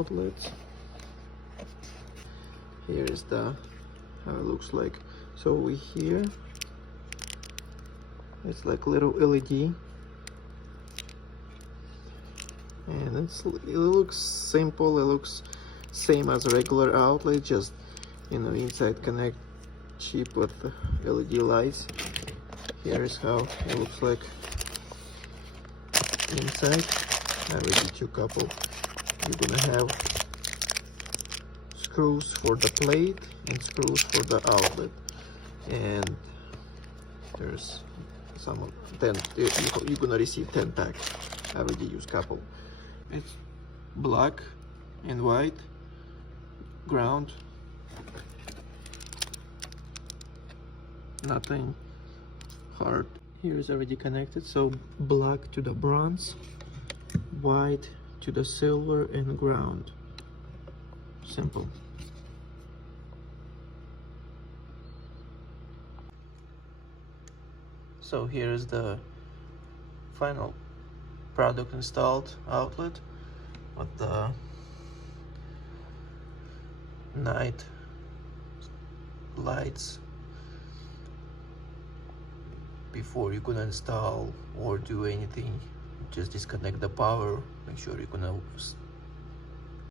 outlets. Here is the how it looks like. So over here it's like little LED, and it looks simple. It looks same as a regular outlet, just inside connect cheap with the LED lights. Here is how it looks like inside. I already took a couple. You're gonna have screws for the plate and screws for the outlet, and there's some 10. You're gonna receive 10 packs. I already used couple. It's black and white ground, nothing hard. Here is already connected, so black to the bronze, white to the silver, and ground. Simple. So here is the final product installed outlet with the night lights. Before you're gonna install or do anything, just disconnect the power. Make sure you're gonna